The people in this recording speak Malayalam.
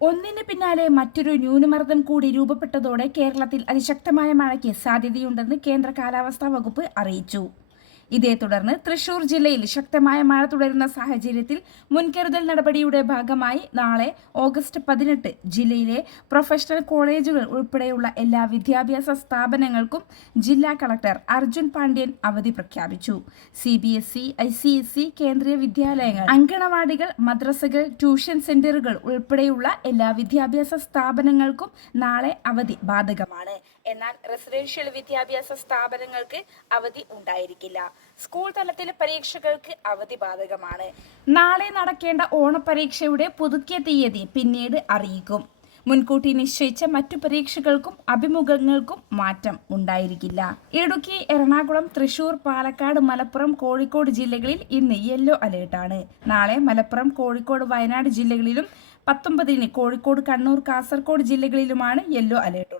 ഒന്നിന് പിന്നാലെ മറ്റൊരു ന്യൂനമർദ്ദം കൂടി രൂപപ്പെട്ടതോടെ കേരളത്തിൽ അതിശക്തമായ മഴയ്ക്ക് സാധ്യതയുണ്ടെന്ന് കേന്ദ്ര കാലാവസ്ഥാ വകുപ്പ് അറിയിച്ചു. ഇതേ തുടർന്ന് തൃശൂർ ജില്ലയിൽ ശക്തമായ മഴ തുടരുന്ന സാഹചര്യത്തിൽ മുൻകരുതൽ നടപടിയുടെ ഭാഗമായി നാളെ ഓഗസ്റ്റ് പതിനെട്ട് ജില്ലയിലെ പ്രൊഫഷണൽ കോളേജുകൾ ഉൾപ്പെടെയുള്ള എല്ലാ വിദ്യാഭ്യാസ സ്ഥാപനങ്ങൾക്കും ജില്ലാ കളക്ടർ അർജുൻ പാണ്ഡ്യൻ അവധി പ്രഖ്യാപിച്ചു. C B S E I C S E കേന്ദ്രീയ വിദ്യാലയങ്ങൾ അങ്കണവാടികൾ മദ്രസകൾ ട്യൂഷൻ സെന്ററുകൾ ഉൾപ്പെടെയുള്ള എല്ലാ വിദ്യാഭ്യാസ സ്ഥാപനങ്ങൾക്കും നാളെ അവധി ബാധകമാണ്. എന്നാൽ റെസിഡൻഷ്യൽ വിദ്യാഭ്യാസ സ്ഥാപനങ്ങൾക്ക് അവധി ഉണ്ടായിരിക്കില്ല. സ്കൂൾ തലത്തിൽ പരീക്ഷകൾക്ക് അവധി ബാധകമാണ്. നാളെ നടക്കേണ്ട ഓണപരീക്ഷയുടെ പുതുക്കിയ തീയതി പിന്നീട് അറിയിക്കും. മുൻകൂട്ടി നിശ്ചയിച്ച മറ്റു പരീക്ഷകൾക്കും അഭിമുഖങ്ങൾക്കും മാറ്റം ഉണ്ടായിരിക്കില്ല. ഇടുക്കി എറണാകുളം തൃശൂർ പാലക്കാട് മലപ്പുറം കോഴിക്കോട് ജില്ലകളിൽ ഇന്ന് യെല്ലോ അലേർട്ടാണ് നാളെ മലപ്പുറം കോഴിക്കോട് വയനാട് ജില്ലകളിലും പത്തൊമ്പതിന് കോഴിക്കോട് കണ്ണൂർ കാസർഗോഡ് ജില്ലകളിലുമാണ് യെല്ലോ അലേർട്ട്